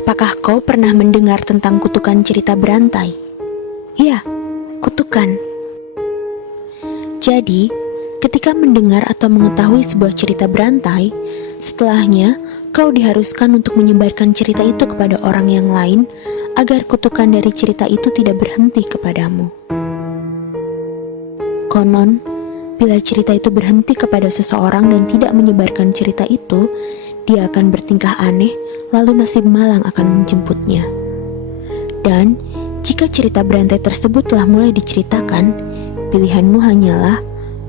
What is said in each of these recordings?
Apakah kau pernah mendengar tentang kutukan cerita berantai? Ya, kutukan. Jadi, ketika mendengar atau mengetahui sebuah cerita berantai, setelahnya kau diharuskan untuk menyebarkan cerita itu kepada orang yang lain agar kutukan dari cerita itu tidak berhenti kepadamu. Konon, bila cerita itu berhenti kepada seseorang dan tidak menyebarkan cerita itu, dia akan bertingkah aneh, lalu nasib malang akan menjemputnya. Dan jika cerita berantai tersebut telah mulai diceritakan, pilihanmu hanyalah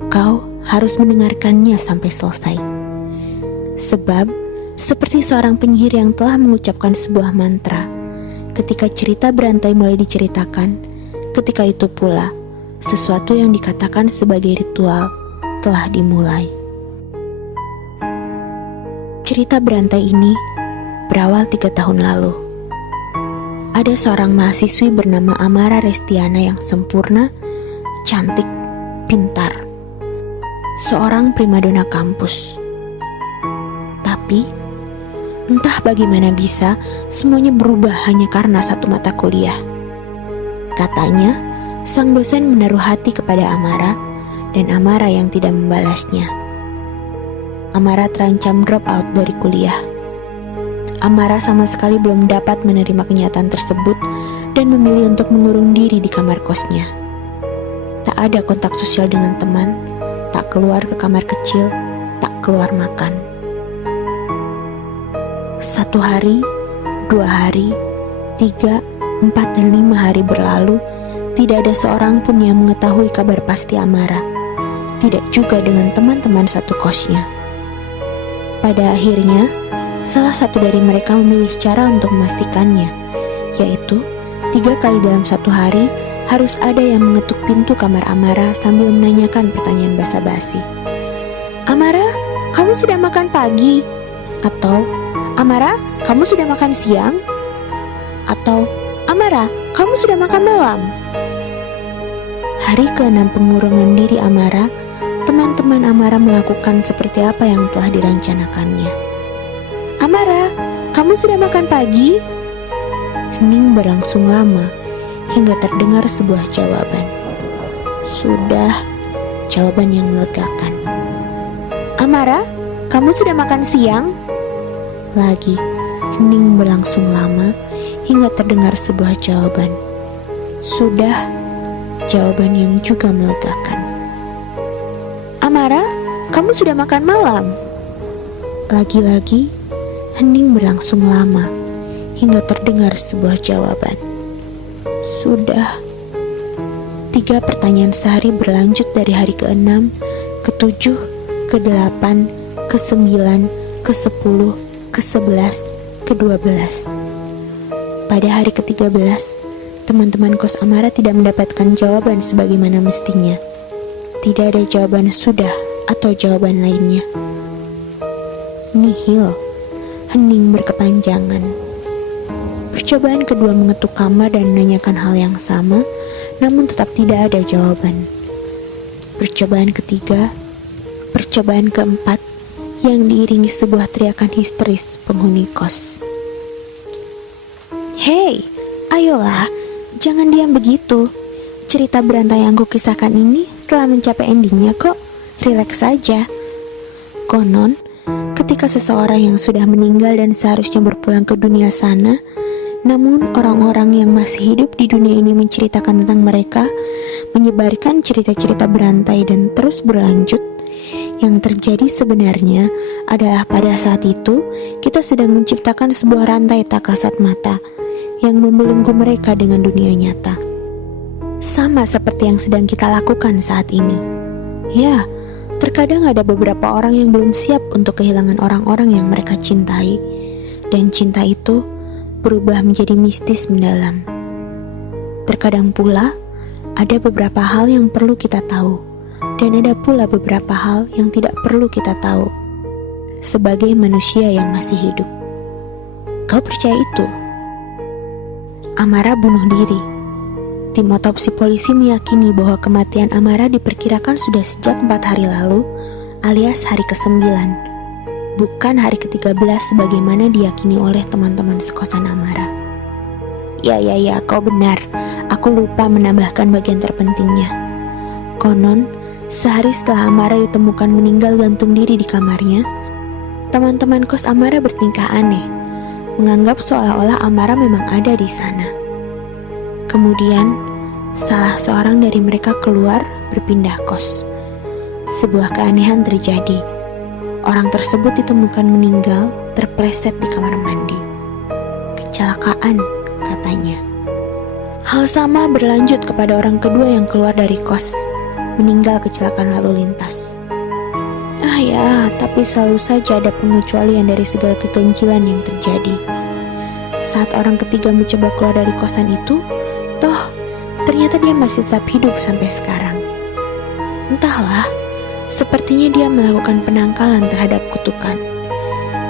kau harus mendengarkannya sampai selesai. Sebab, seperti seorang penyihir yang telah mengucapkan sebuah mantra, ketika cerita berantai mulai diceritakan, ketika itu pula, sesuatu yang dikatakan sebagai ritual telah dimulai. Cerita berantai ini berawal 3 tahun lalu. Ada seorang mahasiswi bernama Amara Restiana yang sempurna, cantik, pintar. Seorang primadona kampus. Tapi, entah bagaimana bisa semuanya berubah hanya karena satu mata kuliah. Katanya, sang dosen menaruh hati kepada Amara dan Amara yang tidak membalasnya. Amara terancam drop out dari kuliah. Amara sama sekali belum dapat menerima kenyataan tersebut dan memilih untuk mengurung diri di kamar kosnya. Tak ada kontak sosial dengan teman, tak keluar ke kamar kecil, tak keluar makan. 1 hari, 2 hari, 3, 4, dan 5 hari berlalu, tidak ada seorang pun yang mengetahui kabar pasti Amara. Tidak juga dengan teman-teman satu kosnya. Pada akhirnya, salah satu dari mereka memilih cara untuk memastikannya, yaitu 3 kali dalam 1 hari harus ada yang mengetuk pintu kamar Amara sambil menanyakan pertanyaan basa-basi. Amara, kamu sudah makan pagi? Atau, Amara, kamu sudah makan siang? Atau, Amara, kamu sudah makan malam? Hari ke-6 pengurangan diri Amara, teman-teman Amara melakukan seperti apa yang telah direncanakannya. Amara, kamu sudah makan pagi? Hening berlangsung lama, hingga terdengar sebuah jawaban. Sudah, jawaban yang melegakan. Amara, kamu sudah makan siang? Lagi, hening berlangsung lama, hingga terdengar sebuah jawaban. Sudah, jawaban yang juga melegakan. Amara, kamu sudah makan malam? Lagi-lagi, hening berlangsung lama, hingga terdengar sebuah jawaban. Sudah. 3 pertanyaan sehari berlanjut dari hari ke-6, ke-7, ke-8, ke-9, ke-10, ke-11, ke-12. Pada hari ke-13, teman-teman kos Amara tidak mendapatkan jawaban sebagaimana mestinya. Tidak ada jawaban sudah atau jawaban lainnya. Nihil, hening berkepanjangan. Percobaan kedua mengetuk kamar dan menanyakan hal yang sama, namun tetap tidak ada jawaban. Percobaan ketiga, percobaan keempat, yang diiringi sebuah teriakan histeris penghuni kos. Hei, ayolah, jangan diam begitu. Cerita berantai yang kukisahkan ini telah mencapai endingnya kok. Rileks saja. Konon, ketika seseorang yang sudah meninggal dan seharusnya berpulang ke dunia sana, namun orang-orang yang masih hidup di dunia ini menceritakan tentang mereka, menyebarkan cerita-cerita berantai dan terus berlanjut. Yang terjadi sebenarnya adalah pada saat itu kita sedang menciptakan sebuah rantai tak kasat mata yang membelenggu mereka dengan dunia nyata. Sama seperti yang sedang kita lakukan saat ini. Ya, terkadang ada beberapa orang yang belum siap untuk kehilangan orang-orang yang mereka cintai, dan cinta itu berubah menjadi mistis mendalam. Terkadang pula, ada beberapa hal yang perlu kita tahu, dan ada pula beberapa hal yang tidak perlu kita tahu, sebagai manusia yang masih hidup. Kau percaya itu? Amara bunuh diri. Tim otopsi polisi meyakini bahwa kematian Amara diperkirakan sudah sejak 4 hari lalu, alias hari ke-9, bukan hari ke-13 sebagaimana diyakini oleh teman-teman sekosan Amara. Ya, kau benar. Aku lupa menambahkan bagian terpentingnya. Konon, sehari setelah Amara ditemukan meninggal gantung diri di kamarnya, teman-teman kos Amara bertingkah aneh, menganggap seolah-olah Amara memang ada di sana. Kemudian, salah seorang dari mereka keluar berpindah kos. Sebuah keanehan terjadi. Orang tersebut ditemukan meninggal terpleset di kamar mandi. Kecelakaan, katanya. Hal sama berlanjut kepada orang kedua yang keluar dari kos, meninggal kecelakaan lalu lintas. Tapi selalu saja ada pengecualian dari segala keganjilan yang terjadi. Saat orang ketiga mencoba keluar dari kosan itu, ternyata dia masih tetap hidup sampai sekarang. Entahlah, sepertinya dia melakukan penangkalan terhadap kutukan.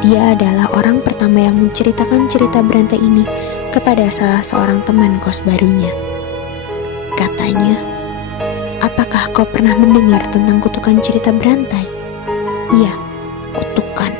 Dia adalah orang pertama yang menceritakan cerita berantai ini kepada salah seorang teman kos barunya. Katanya, apakah kau pernah mendengar tentang kutukan cerita berantai? Iya, kutukan.